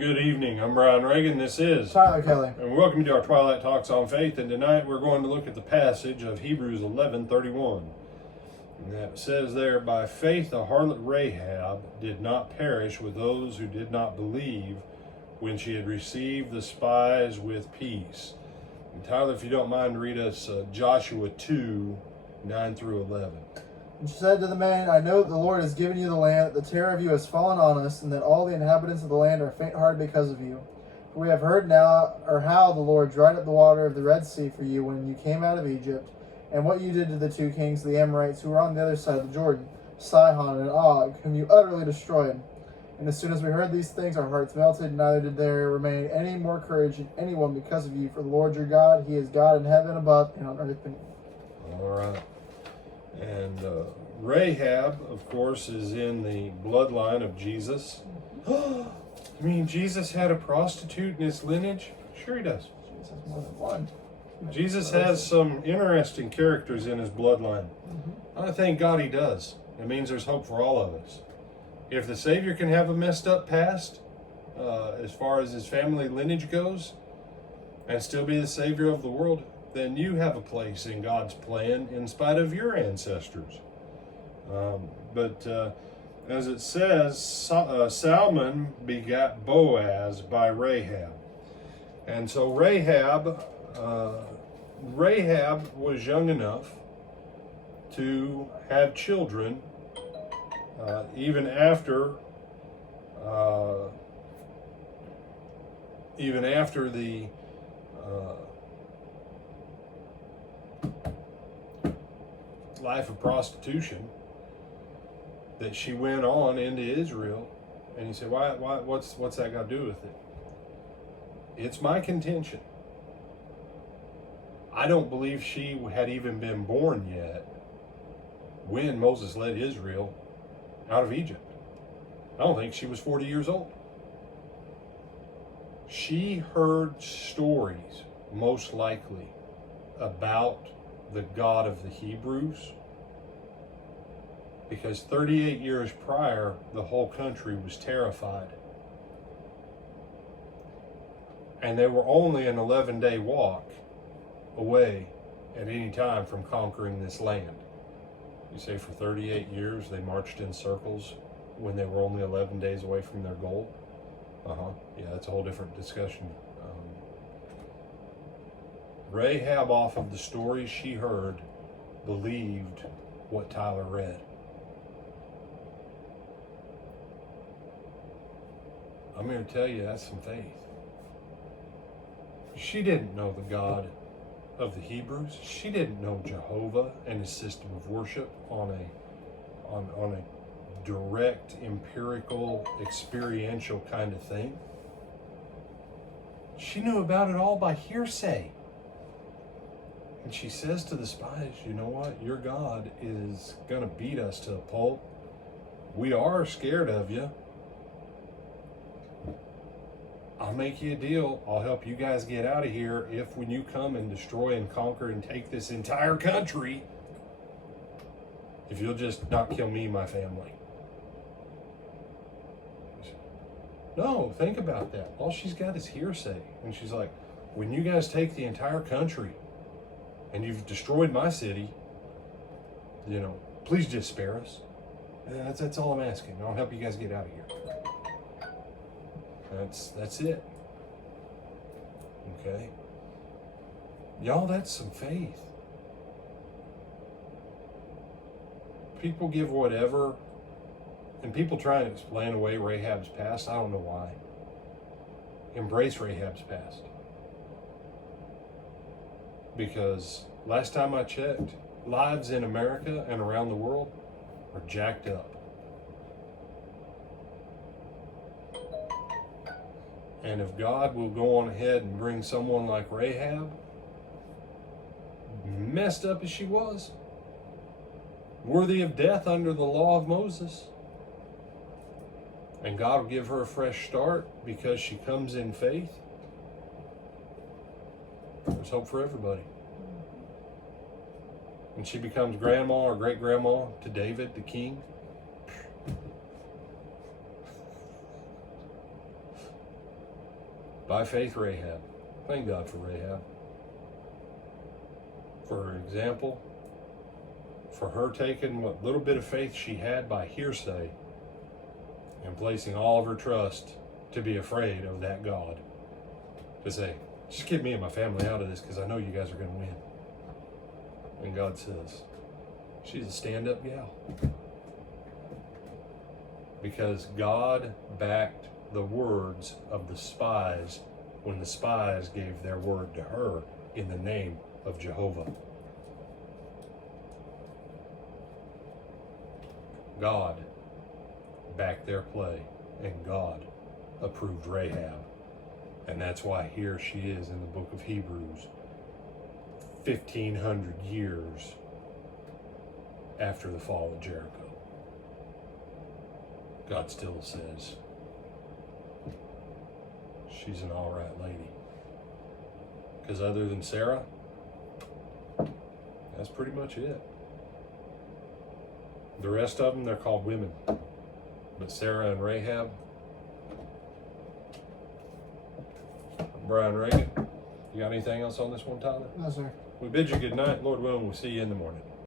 Good evening. I'm Brian Reagan. This is Tyler Kelly. And welcome to our Twilight Talks on Faith. And tonight we're going to look at the passage of Hebrews 11:31. And that says there, by faith the harlot Rahab did not perish with those who did not believe when she had received the spies with peace. And Tyler, if you don't mind, read us Joshua 2:9 through 11. And she said to the man, I know that the Lord has given you the land, that the terror of you has fallen on us, and that all the inhabitants of the land are faint-hearted because of you. For we have heard now, or how the Lord dried up the water of the Red Sea for you when you came out of Egypt, and what you did to the two kings of the Amorites who were on the other side of the Jordan, Sihon and Og, whom you utterly destroyed. And as soon as we heard these things, our hearts melted, neither did there remain any more courage in anyone because of you. For the Lord your God, He is God in heaven above and on earth beneath. All right. And Rahab, of course, is in the bloodline of Jesus. I mean, Jesus had a prostitute in his lineage? Sure he does. Jesus has more than one. Jesus has some interesting characters in his bloodline. I thank God he does. It means there's hope for all of us. If the Savior can have a messed up past, as far as his family lineage goes, and still be the Savior of the world, then you have a place in God's plan in spite of your ancestors. But as it says, Salmon begat Boaz by Rahab. And so Rahab was young enough to have children even after the life of prostitution that she went on into Israel. And you say, what's that got to do with it? It's my contention. I don't believe she had even been born yet when Moses led Israel out of Egypt. I don't think she was 40 years old. She heard stories, most likely, about the God of the Hebrews, because 38 years prior, the whole country was terrified. And they were only an 11-day walk away at any time from conquering this land. You say for 38 years they marched in circles when they were only 11 days away from their goal? Yeah, that's a whole different discussion. Rahab, off of the stories she heard, believed what Tyler read. I'm here to tell you that's some faith. She didn't know the God of the Hebrews. She didn't know Jehovah and his system of worship on a direct, empirical, experiential kind of thing. She knew about it all by hearsay. And she says to the spies, you know what? Your God is going to beat us to a pulp. We are scared of you. I'll make you a deal. I'll help you guys get out of here if when you come and destroy and conquer and take this entire country, if you'll just not kill me and my family. No, think about that. All she's got is hearsay. And she's like, when you guys take the entire country and you've destroyed my city, please just spare us. That's all I'm asking. I'll help you guys get out of here. That's it. Okay? Y'all, that's some faith. People give whatever, and people try and explain away Rahab's past. I don't know why. Embrace Rahab's past. Because last time I checked, lives in America and around the world are jacked up. And if God will go on ahead and bring someone like Rahab, messed up as she was, worthy of death under the law of Moses, and God will give her a fresh start because she comes in faith, there's hope for everybody. And she becomes grandma or great-grandma to David, the king. By faith, Rahab. Thank God for Rahab. For example, for her taking what little bit of faith she had by hearsay and placing all of her trust to be afraid of that God. To say, just get me and my family out of this because I know you guys are going to win. And God says, she's a stand-up gal. Because God backed the words of the spies when the spies gave their word to her in the name of Jehovah. God backed their play, and God approved Rahab. And that's why here she is in the book of Hebrews, 1,500 years after the fall of Jericho. God still says, she's an all right lady. Because other than Sarah, that's pretty much it. The rest of them, they're called women. But Sarah and Rahab, Brian Reagan, you got anything else on this one, Tyler? No, sir. We bid you good night. Lord willing, we'll see you in the morning.